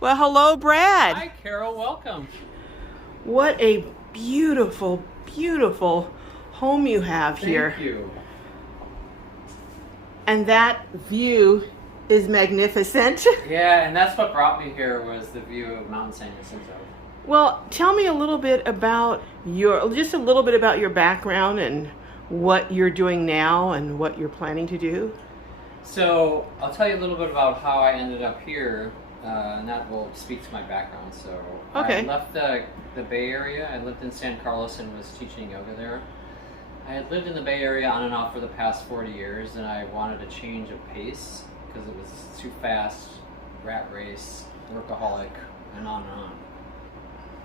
Well, hello, Brad. Hi, Carol. Welcome. What a beautiful, beautiful home you have here. Thank you. And that view is magnificent. Yeah, and that's what brought me here was the view of Mount San Jacinto. Well, tell me a little bit about your background and what you're doing now and what you're planning to do. So I'll tell you a little bit about how I ended up here, and that will speak to my background. So Okay. I left the Bay Area. I lived in San Carlos and was teaching yoga there. I had lived in the Bay Area on and off for the past 40 years, and I wanted a change of pace because it was too fast, rat race, workaholic, and on and on.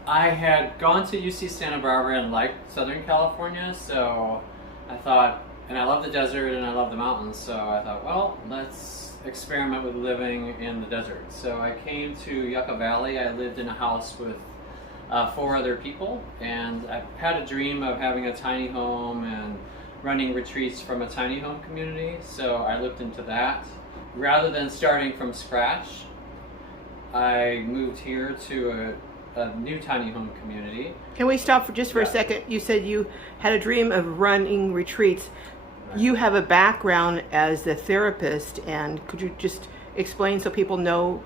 I had gone to UC Santa Barbara and liked Southern California, so I thought, and I love the desert and I love the mountains, so I thought, well, let's experiment with living in the desert. So I came to Yucca Valley. I lived in a house with 4 other people, and I had a dream of having a tiny home and running retreats from a tiny home community, so I looked into that. Rather than starting from scratch, I moved here to a new tiny home community. Can we stop for a second? You said you had a dream of running retreats. Right. You have a background as a therapist, and could you just explain so people know?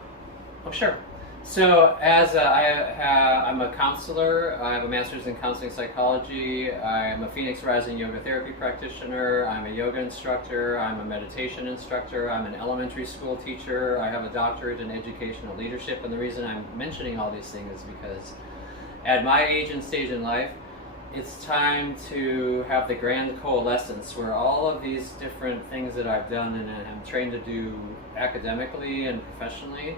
Oh, sure. So I'm a counselor. I have a master's in counseling psychology. I'm a Phoenix Rising yoga therapy practitioner. I'm a yoga instructor. I'm a meditation instructor. I'm an elementary school teacher. I have a doctorate in educational leadership. And the reason I'm mentioning all these things is because at my age and stage in life, it's time to have the grand coalescence where all of these different things that I've done and am trained to do academically and professionally,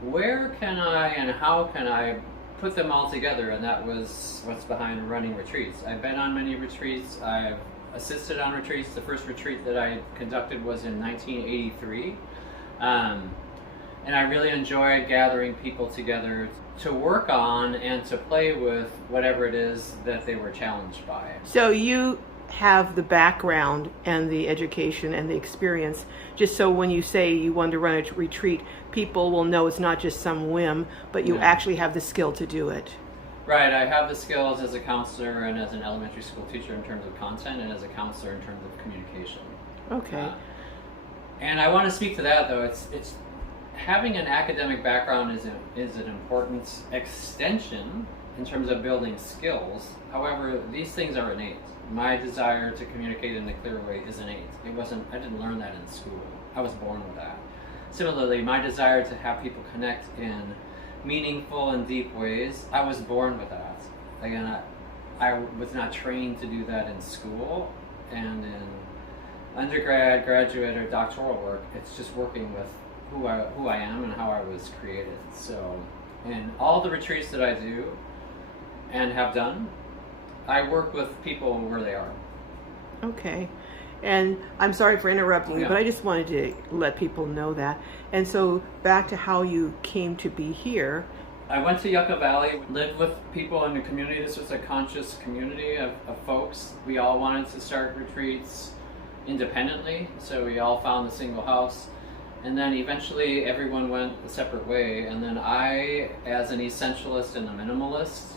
where can I and how can I put them all together? And that was what's behind running retreats. I've been on many retreats. I've assisted on retreats. The first retreat that I conducted was in 1983. And I really enjoyed gathering people together to work on and to play with whatever it is that they were challenged by. So you have the background and the education and the experience, just so when you say you want to run a retreat, people will know it's not just some whim, but you actually have the skill to do it. Right, I have the skills as a counselor and as an elementary school teacher in terms of content, and as a counselor in terms of communication. Okay. And I want to speak to that, though. It's having an academic background is an important extension in terms of building skills. However, these things are innate. My desire to communicate in a clear way is innate. I didn't learn that in school. I was born with that. Similarly, my desire to have people connect in meaningful and deep ways, I was born with that. Again, I was not trained to do that in school, and in undergrad, graduate, or doctoral work, it's just working with who I am and how I was created. So, in all the retreats that I do and have done, I work with people where they are. Okay. And I'm sorry for interrupting you, but I just wanted to let people know that. And so back to how you came to be here. I went to Yucca Valley, lived with people in the community. This was a conscious community of folks. We all wanted to start retreats independently, so we all found a single house. And then eventually everyone went a separate way. And then I, as an essentialist and a minimalist,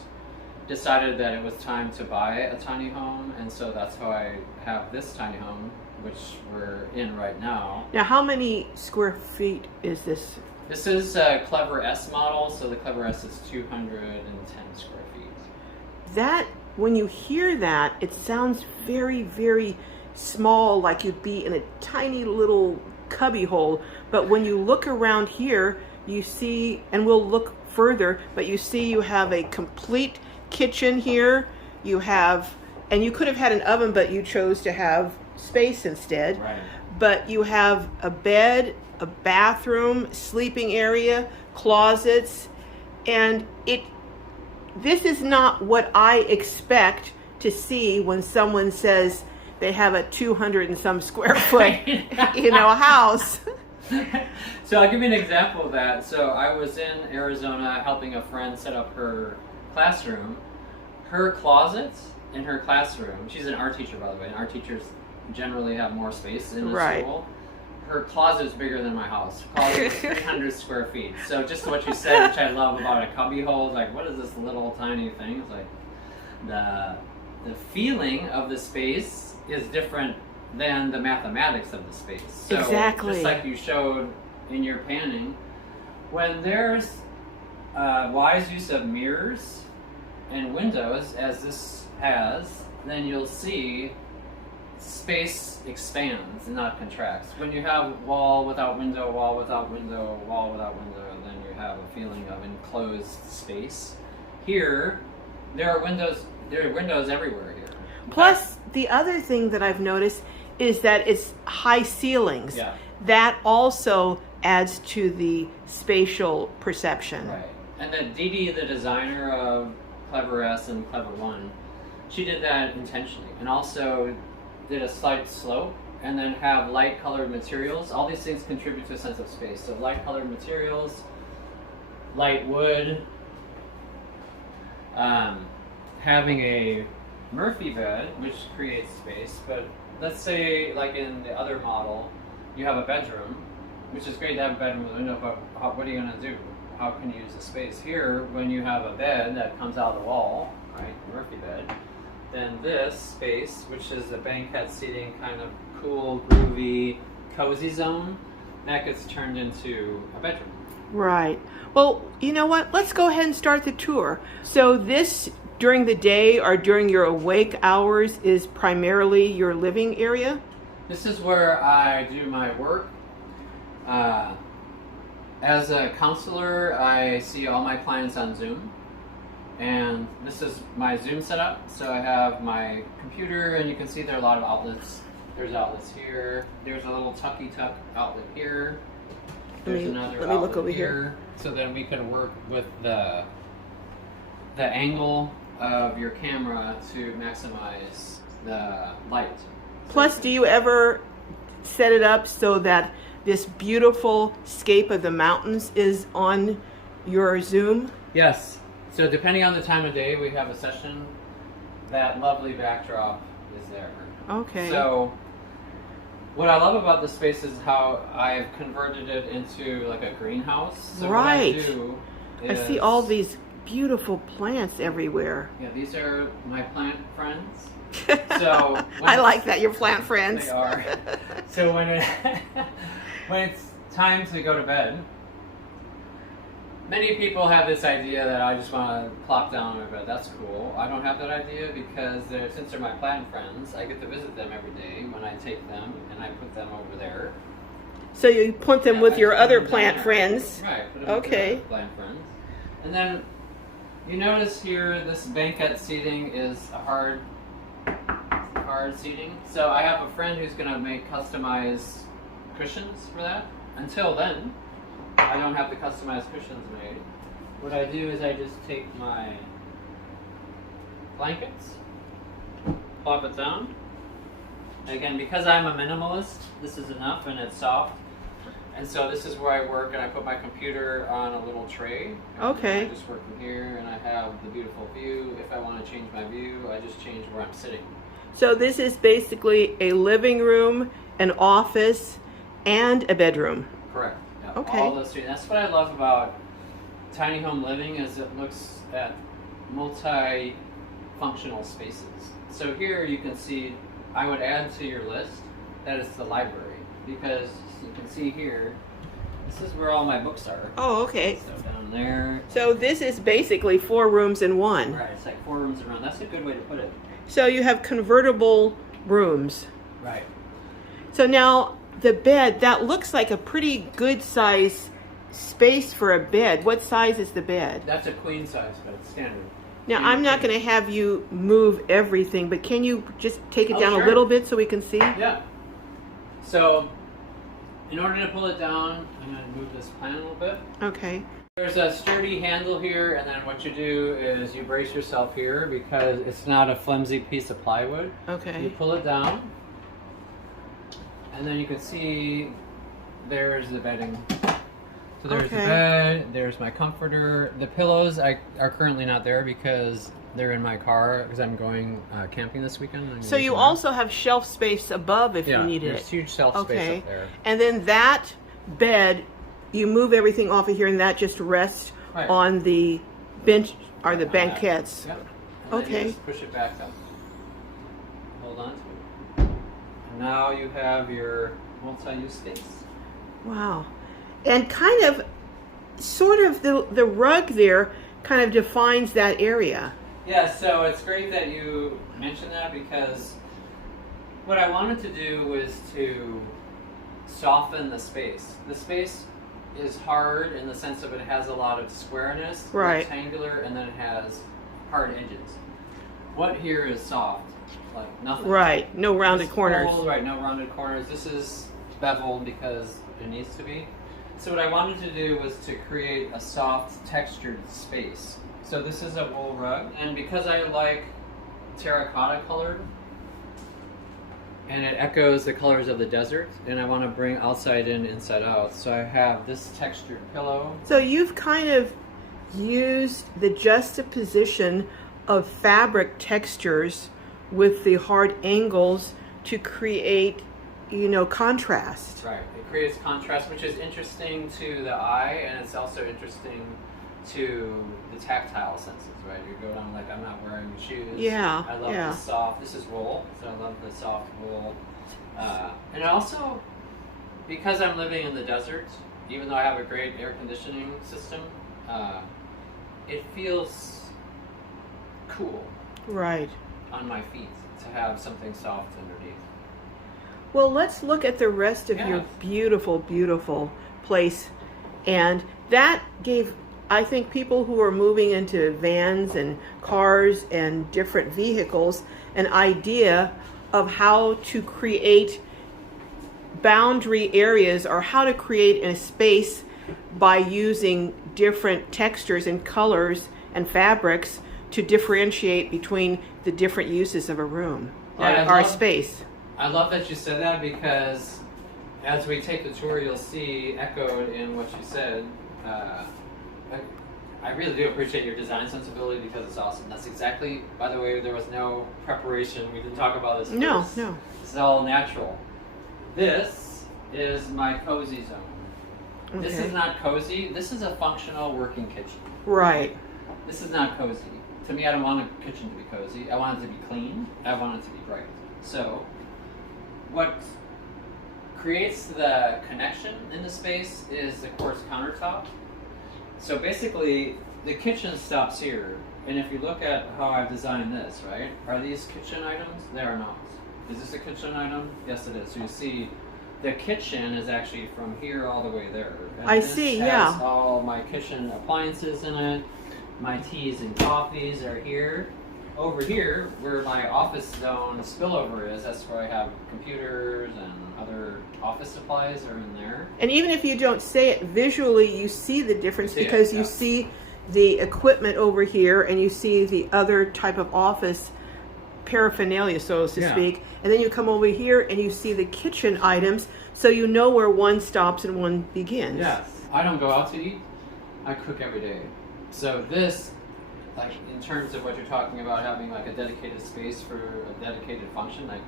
decided that it was time to buy a tiny home, and so that's how I have this tiny home, which we're in right now. Now, how many square feet is this? This is a Clever S model, so the Clever S is 210 square feet. That, when you hear that, it sounds very, very small, like you'd be in a tiny little cubby hole. But when you look around here, you see, and we'll look further, but you see you have a complete kitchen here. You have, and you could have had an oven, but you chose to have space instead. Right. But you have a bed, a bathroom, sleeping area, closets, and this is not what I expect to see when someone says they have a 200 and some square foot, house. So I'll give you an example of that. So I was in Arizona helping a friend set up her classroom. Her closet in her classroom, she's an art teacher, by the way, and art teachers generally have more space in the school. her closet is bigger than my house. Her closet is 300 square feet. So just what you said, which I love about a cubby hole, like what is this little tiny thing? It's like the feeling of the space is different than the mathematics of the space. So exactly. Just like you showed in your panning, when there's wise use of mirrors and windows, as this has, then you'll see space expands and not contracts. When you have wall without window, wall without window, wall without window, then you have a feeling of enclosed space. Here, there are windows everywhere here. Plus, the other thing that I've noticed is that it's high ceilings. Yeah. That also adds to the spatial perception. Right. And then Dee Dee, the designer of Clever S and Clever One, she did that intentionally, and also did a slight slope, and then have light colored materials. All these things contribute to a sense of space. So light colored materials, light wood, having a Murphy bed, which creates space. But let's say, like in the other model, you have a bedroom, which is great to have a bedroom with a window, but what are you going to do? How can you use the space? Here, when you have a bed that comes out of the wall, right, Murphy bed, then this space, which is a banquette seating, kind of cool, groovy, cozy zone, that gets turned into a bedroom. Right. Well, you know what? Let's go ahead and start the tour. So this, during the day or during your awake hours, is primarily your living area? This is where I do my work. As a counselor, I see all my clients on Zoom. And this is my Zoom setup. So I have my computer, and you can see there are a lot of outlets. There's outlets here. There's a little tucky tuck outlet here. There's another let me look over here. So then we can work with the angle of your camera to maximize the light. Plus, do you ever set it up so that this beautiful scape of the mountains is on your Zoom? Yes. So depending on the time of day we have a session, that lovely backdrop is there. Okay. So what I love about this space is how I've converted it into like a greenhouse. So right. What I do I see all these beautiful plants everywhere. Yeah, these are my plant friends. So I like that, your plant friends. They are. So when it's time to go to bed, many people have this idea that I just want to plop down on my bed. That's cool. I don't have that idea because since they're my plant friends, I get to visit them every day when I take them and I put them over there. So you put them with your other plant friends. Right. Put them with okay. your other plant friends. And then you notice here this banquette seating is a hard seating. So I have a friend who's going to make customized cushions for that. Until then, I don't have the customized cushions made. What I do is I just take my blankets, plop it down. Again, because I'm a minimalist, this is enough and it's soft. And so this is where I work, and I put my computer on a little tray. Okay. I just work from here, and I have the beautiful view. If I want to change my view, I just change where I'm sitting. So this is basically a living room, an office, and a bedroom. Correct. Yeah, okay. All those three. That's what I love about tiny home living, is it looks at multi-functional spaces. So here you can see, I would add to your list that it's the library, because you can see here, this is where all my books are. Oh, okay. So down there. So this is basically 4 rooms in one. Right, it's like 4 rooms around. That's a good way to put it. So you have convertible rooms. Right. So now the bed, that looks like a pretty good size space for a bed. What size is the bed? That's a queen size, but it's standard. Now, I'm not going to have you move everything, but can you just take it down sure. a little bit so we can see? Yeah. So, in order to pull it down, I'm going to move this plan a little bit. Okay. There's a sturdy handle here, and then what you do is you brace yourself here because it's not a flimsy piece of plywood. Okay. You pull it down, and then you can see there's the bedding. So there's the bed, bed. There's my comforter. The pillows are currently not there because they're in my car because I'm going camping this weekend. So you also have shelf space above if you needed there's it. huge shelf space up there. And then that bed, you move everything off of here, and that just rests on the bench or the banquettes. Yep. And then you just push it back up. Hold on to it. And now you have your multi-use space. Wow. And kind of, sort of the rug there kind of defines that area. Yeah, so it's great that you mentioned that because what I wanted to do was to soften the space. The space is hard in the sense of it has a lot of squareness, rectangular, and then it has hard edges. What here is soft, like nothing. Right, no rounded corners. Right, no rounded corners. This is beveled because it needs to be. So what I wanted to do was to create a soft textured space. So this is a wool rug, and because I like terracotta colored, and it echoes the colors of the desert, and I want to bring outside in, inside out, so I have this textured pillow. So you've kind of used the juxtaposition of fabric textures with the hard angles to create, contrast. Right, it creates contrast, which is interesting to the eye, and it's also interesting to the tactile senses, right? You go down like, I'm not wearing shoes. Yeah, I love the soft, this is wool, so I love the soft wool. And also, because I'm living in the desert, even though I have a great air conditioning system, it feels cool on my feet to have something soft underneath. Well, let's look at the rest of your beautiful, beautiful place. And that gave, I think, people who are moving into vans and cars and different vehicles an idea of how to create boundary areas or how to create a space by using different textures and colors and fabrics to differentiate between the different uses of a room or a space. I love that you said that because as we take the tour, you'll see echoed in what you said. I really do appreciate your design sensibility because it's awesome. That's exactly, by the way, there was no preparation. We didn't talk about this. No. This is all natural. This is my cozy zone. Okay. This is not cozy. This is a functional working kitchen. Right. This is not cozy. To me, I don't want a kitchen to be cozy. I want it to be clean. I want it to be bright. So what creates the connection in the space is the quartz countertop. So basically, the kitchen stops here. And if you look at how I've designed this, right? Are these kitchen items? They are not. Is this a kitchen item? Yes, it is. So you see, the kitchen is actually from here all the way there. And I see, has all my kitchen appliances in it. My teas and coffees are here. Over here, where my office zone spillover is, that's where I have computers and other office supplies are in there. And even if you don't say it visually, you see the difference because you see the equipment over here and you see the other type of office paraphernalia, so to speak. And then you come over here and you see the kitchen items, so you know where one stops and one begins. Yes. I don't go out to eat. I cook every day. So this, like in terms of what you're talking about, having like a dedicated space for a dedicated function, like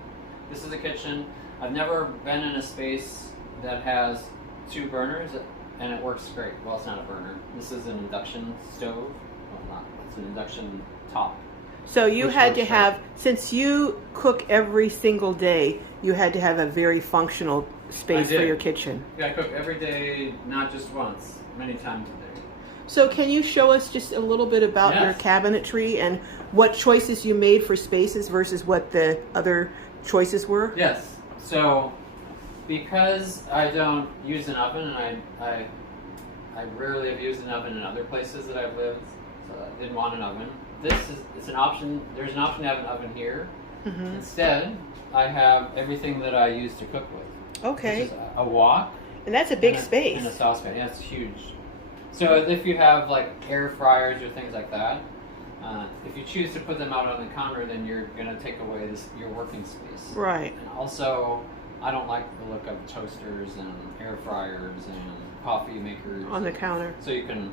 this is a kitchen. I've never been in a space that has 2 burners and it works great. Well, it's not a burner. This is an induction stove. Well, not. It's an induction top. So you had to have, since you cook every single day, you had to have a very functional space for your kitchen. Yeah, I cook every day, not just once, many times a day. So can you show us just a little bit about your cabinetry and what choices you made for spaces versus what the other choices were? Yes. So because I don't use an oven, and I rarely have used an oven in other places that I've lived, so I didn't want an oven. It's an option. There's an option to have an oven here. Mm-hmm. Instead, I have everything that I use to cook with. Okay. Which is a wok. And that's a big space. And a saucepan. Yeah, it's huge. So if you have like air fryers or things like that, if you choose to put them out on the counter, then you're going to take away your working space. Right. And also, I don't like the look of toasters and air fryers and coffee makers On the counter. so you can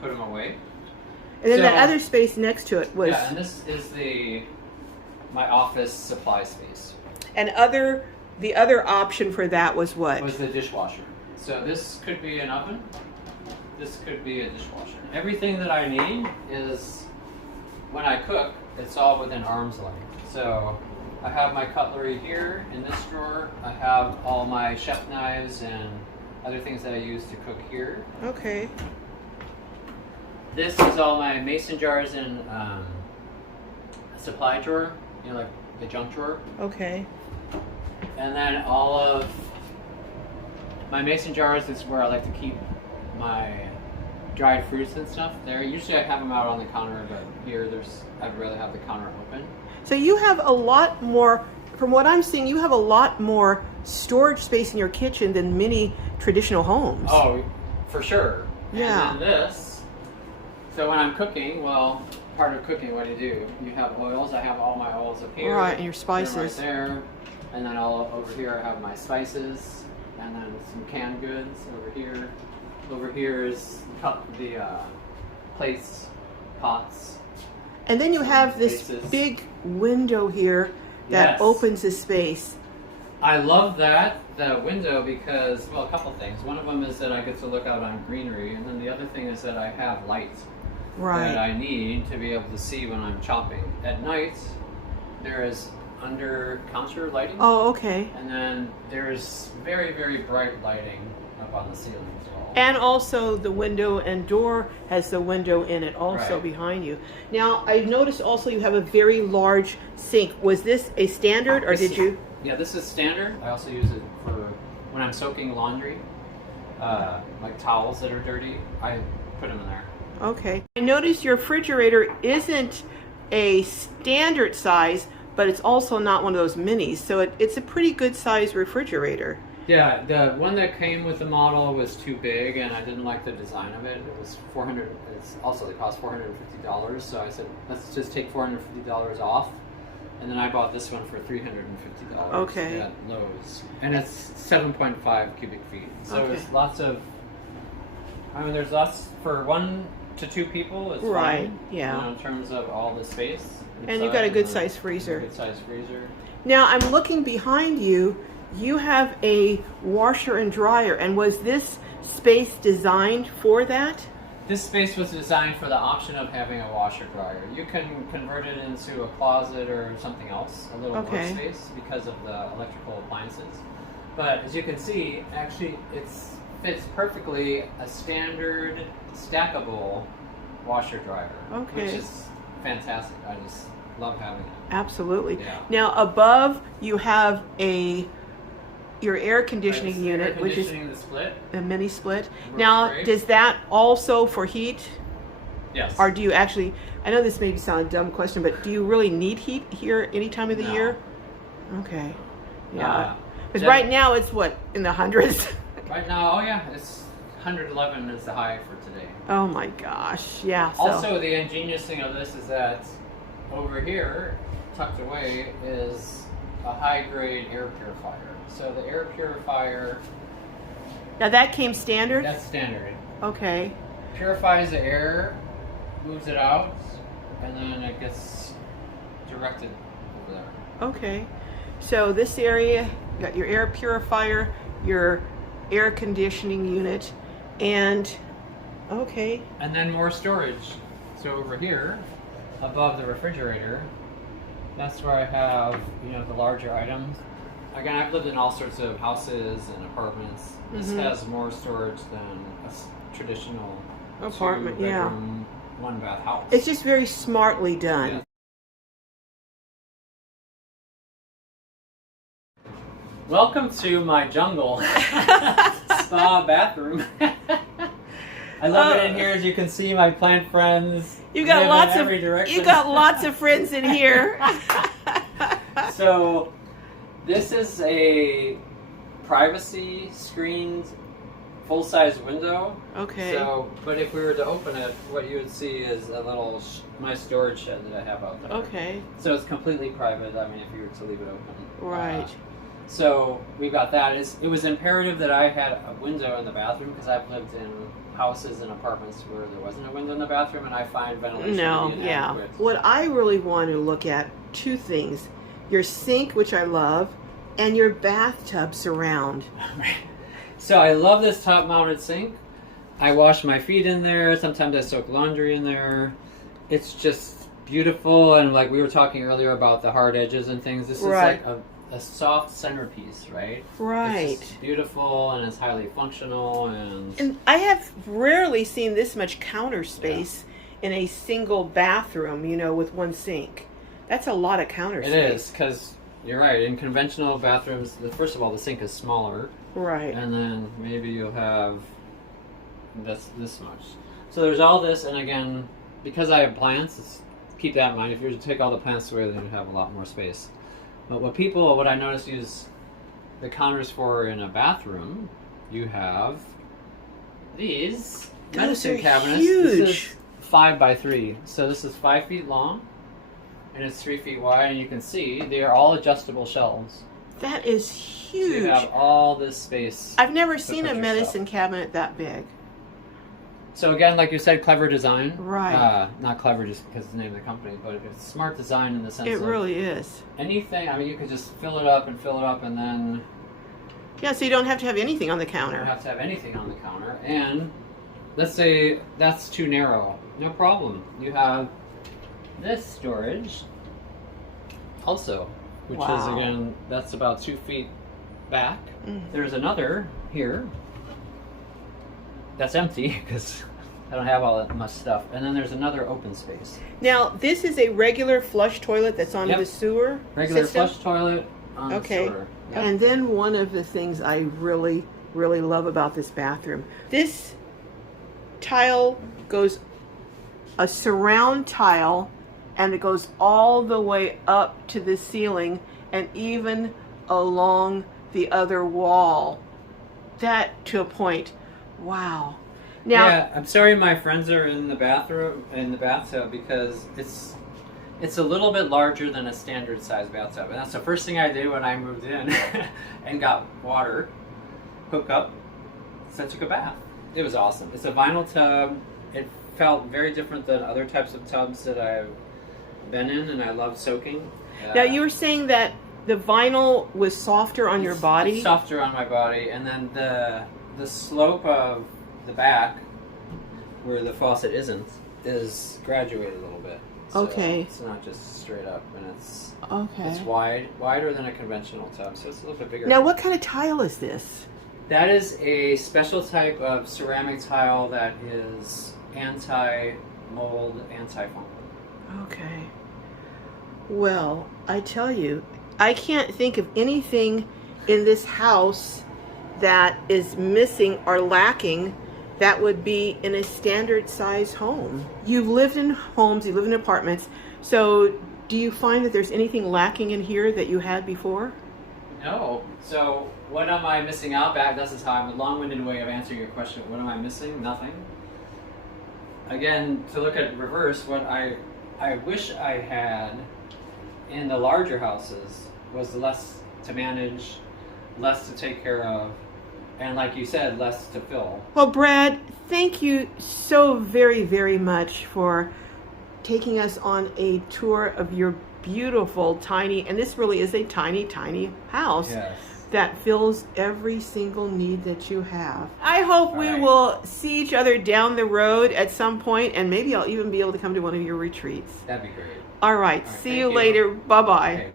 put them away. And then So- the other space next to it was. Yeah, and this is my office supply space. And the other option for that was what? Was the dishwasher. So this could be an oven. This could be a dishwasher. Everything that I need is, when I cook, it's all within arm's length. So I have my cutlery here in this drawer. I have all my chef knives and other things that I use to cook here. Okay. This is all my mason jars in a supply drawer, like the junk drawer. Okay. And then all of my mason jars is where I like to keep my dried fruits and stuff there. Usually I have them out on the counter, but here I'd rather have the counter open. So you have a lot more, from what I'm seeing, you have a lot more storage space in your kitchen than many traditional homes. Oh, for sure. Yeah. And then this, so when I'm cooking, well, part of cooking, what do? You have oils. I have all my oils up here. Right, and your spices. They're right there. And then all over here I have my spices, and then some canned goods over here. Over here is the plates, pots. And then you have this Bases. big window here that Yes. opens the space. I love that window because, well, a couple things. One of them is that I get to look out on greenery, and then the other thing is that I have light that Right. I need to be able to see when I'm chopping. At night, there is under counter lighting, Oh, okay. and then there's very, very bright lighting up on the ceiling as well. And also the window and door has the window in it also Right. behind you. Now, I noticed also you have a very large sink. Was this a standard or did you? Yeah, this is standard. I also use it for when I'm soaking laundry, like towels that are dirty. I put them in there. Okay. I noticed your refrigerator isn't a standard size, but it's also not one of those minis. So it's a pretty good size refrigerator. Yeah, the one that came with the model was too big, and I didn't like the design of it. It was $400. It cost $450. So I said, let's just take $450 off, and then I bought this one for $350. Okay. At Lowe's, and it's 7.5 cubic feet. So Okay. it's lots of. I mean, there's lots for 1 to 2 people. It's Right, fine, yeah. in terms of all the space. And you've got a good inside, size freezer. Good size freezer. Now, I'm looking behind you. You have a washer and dryer. And was this space designed for that? This space was designed for the option of having a washer dryer. You can convert it into a closet or something else, a little Okay. workspace, because of the electrical appliances. But as you can see, actually it fits perfectly a standard stackable washer dryer, Okay. which is fantastic. I just love having it. Absolutely. Yeah. Now, above you have your air conditioning It's unit, air which is conditioning the split. a mini split. Works Now, great. does that also for heat? Yes. Or do you actually, I know this may sound a dumb question, but do you really need heat here any time of the No. year? Okay. Yeah. Uh, Because that- right now it's what, in the hundreds? Right now, oh yeah, it's 111 is the high for today. Oh my gosh. Yeah. So. Also, the ingenious thing of this is that over here, tucked away, is a high-grade air purifier. So the air purifier, Now that came standard? that's standard. Okay. Purifies the air, moves it out, and then it gets directed over there. Okay. So this area, you got your air purifier, your air conditioning unit, and okay. And then more storage. So over here, above the refrigerator, that's where I have, the larger items. Again, I've lived in all sorts of houses and apartments. This Mhm. has more storage than a traditional Apartment, yeah. 2-bedroom, 1-bath house. It's just very smartly done. Yeah. Welcome to my jungle spa bathroom. I love it in here. As you can see, my plant friends. You got live in lots of every direction. you got lots of friends in here. So, this is a privacy screened full-size window. Okay. So, but if we were to open it, what you would see is a little my storage shed that I have out there. Okay. So it's completely private. I mean, if you were to leave it open. Right. So we got that. It was imperative that I had a window in the bathroom because I've lived in houses and apartments where there wasn't a window in the bathroom, and I find ventilation No, to be yeah. inadequate. What I really want to look at, two things: your sink, which I love, and your bathtub surround. So I love this top-mounted sink. I wash my feet in there. Sometimes I soak laundry in there. It's just beautiful, and like we were talking earlier about the hard edges and things. This is like a soft centerpiece, right? Right. It's just beautiful, and it's highly functional, And I have rarely seen this much counter space in a single bathroom, you know, with one sink. That's a lot of counter space. It is, because you're right. In conventional bathrooms, first of all, the sink is smaller. Right. And then maybe you'll have this much. So there's all this, and again, because I have plants, keep that in mind. If you were to take all the plants away, then you'd have a lot more space. But what I noticed use the counters for in a bathroom, you have these medicine cabinets. Huge. This is 5 by 3. So this is 5 feet long, and it's 3 feet wide, and you can see they are all adjustable shelves. That is So huge. you have all this space. I've never to seen put a your medicine stuff. cabinet that big. So again, like you said, clever design. Right. Not clever just because it's the name of the company, but it's smart design in the sense It of really is. anything. I mean, you could just fill it up, and then Yeah, so you don't have to have anything on the you counter. don't have to have anything on the counter. And let's say that's too narrow. No problem. You have this storage also, which is Wow. again, that's about 2 feet back. Mm. There's another here that's empty because I don't have all that much stuff. And then there's another open space. Now, this is a regular flush toilet that's on Yep. the sewer Regular system? flush toilet on Okay. the sewer. Yep. And then one of the things I really, really love about this bathroom, this tile goes a surround tile, and it goes all the way up to the ceiling and even along the other wall. That to a point. Wow. Now, yeah, I'm sorry my friends are in the bathtub because it's a little bit larger than a standard size bathtub. And that's the first thing I did when I moved in and got water, hook up, so I took a bath. It was awesome. It's a vinyl tub. It felt very different than other types of tubs that I've been in, and I love soaking. now you were saying that the vinyl was softer on your body. It's softer on my body, and then the slope of the back, where the faucet isn't, is graduated a little bit. So Okay. It's not just straight up, and it's Okay. wider than a conventional tub, so it's a little bit bigger. Now, what kind of tile is this? That is a special type of ceramic tile that is anti-mold, anti-fungal. Okay. Well, I tell you, I can't think of anything in this house that is missing or lacking that would be in a standard size home. You've lived in homes, you live in apartments, so do you find that there's anything lacking in here that you had before? No. So what am I missing out back? This is how I'm a long-winded way of answering your question. What am I missing? Nothing. Again, to look at reverse, what I wish I had in the larger houses was less to manage, less to take care of, and like you said, less to fill. Well, Brad, thank you so very, very much for taking us on a tour of your beautiful, tiny, and this really is a tiny, tiny house. Yes. That fills every single need that you have. I hope we right. will see each other down the road at some point, and maybe I'll even be able to come to one of your retreats. That'd be great. All right, All right, see thank you you. later. Bye-bye. Okay.